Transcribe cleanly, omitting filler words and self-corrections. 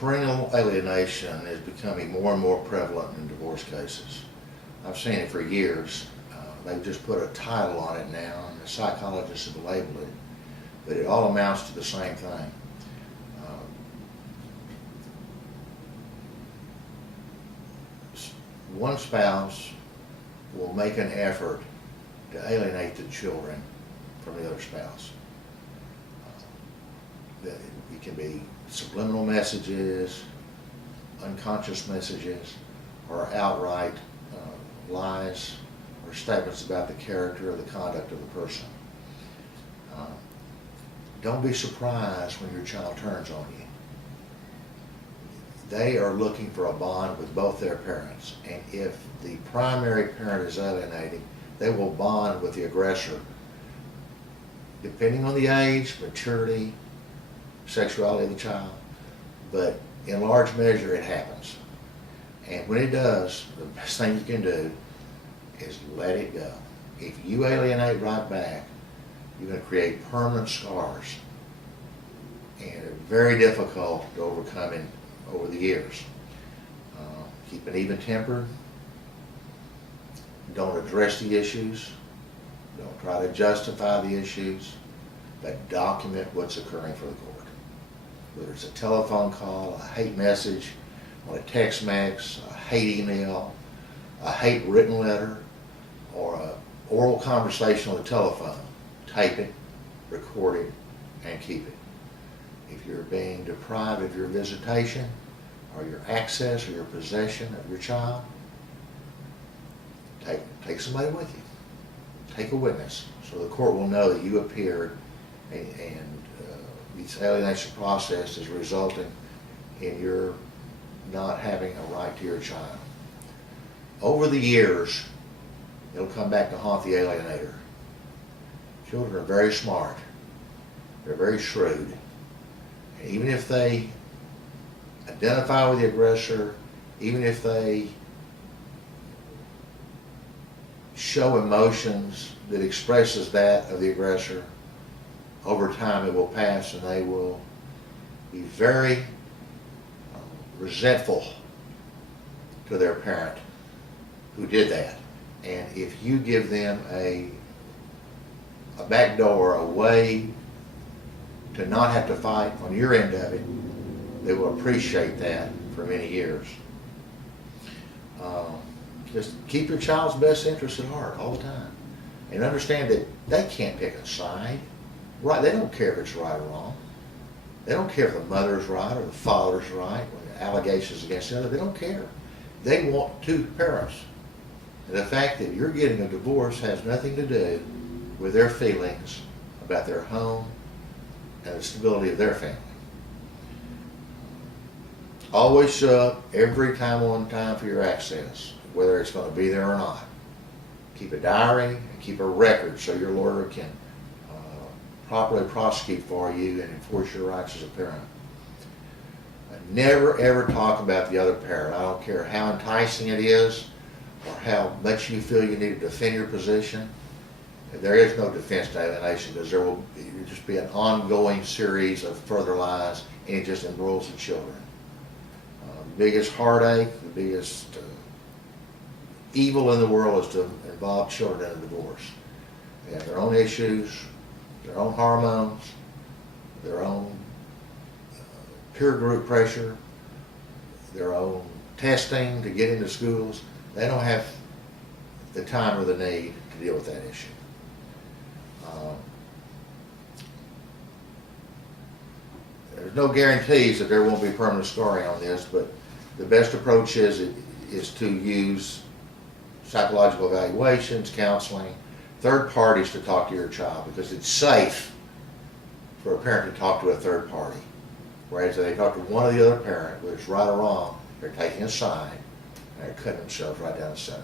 Parental alienation is becoming more and more prevalent in divorce cases. I've seen it for years. They've just put a title on it now, and the psychologists have labeled it, but it all amounts to the same thing. One spouse will make an effort to alienate the children from the other spouse. It can be subliminal messages, unconscious messages, or outright lies or statements about the character or the conduct of the person. Don't be surprised when your child turns on you. They are looking for a bond with both their parents, and if the primary parent is alienating, they will bond with the aggressor. Depending on the age, maturity, sexuality of the child, but in large measure it happens. And when it does, the best thing you can do is let it go. If you alienate right back, you're going to create permanent scars, and they're very difficult to overcome over the years. Keep an even temper. Don't address the issues. Don't try to justify the issues, but document what's occurring for the court. Whether it's a telephone call, a hate message, on a text message, a hate email, a hate written letter, or an oral conversation on the telephone, tape it, record it, and keep it. If you're being deprived of your visitation, or your access, or your possession of your child, take somebody with you. Take a witness, so the court will know that you appeared, and this alienation process is resulting in your not having a right to your child. Over the years, it'll come back to haunt the alienator. Children are very smart. They're very shrewd. And even if they identify with the aggressor, even if they show emotions that expresses that of the aggressor, over time it will pass, and they will be very resentful to their parent who did that. And if you give them a back door, a way to not have to fight on your end of it, they will appreciate that for many years. Just keep your child's best interest at heart all the time, and understand that they can't pick a side. Right? They don't care if it's right or wrong. They don't care if the mother's right or the father's right, or the allegations against the other. They don't care. They want two parents. And the fact that you're getting a divorce has nothing to do with their feelings about their home and the stability of their family. Always show up every time on time for your access, whether it's going to be there or not. Keep a diary and keep a record so your lawyer can properly prosecute for you and enforce your rights as a parent. Never ever talk about the other parent. I don't care how enticing it is or how much you feel you need to defend your position. There is no defense to alienation, because there will just be an ongoing series of further lies, and it just embroils the children. The biggest heartache, the biggest evil in the world is to involve children in a divorce. They have their own issues, their own hormones, their own peer group pressure, their own testing to get into schools. They don't have the time or the need to deal with that issue. There's no guarantees that there won't be permanent scarring on this, but the best approach is to use psychological evaluations, counseling, third parties to talk to your child, because it's safe for a parent to talk to a third party. Whereas if they talk to one or the other parent, whether it's right or wrong, they're taking a side and they're cutting themselves right down the center.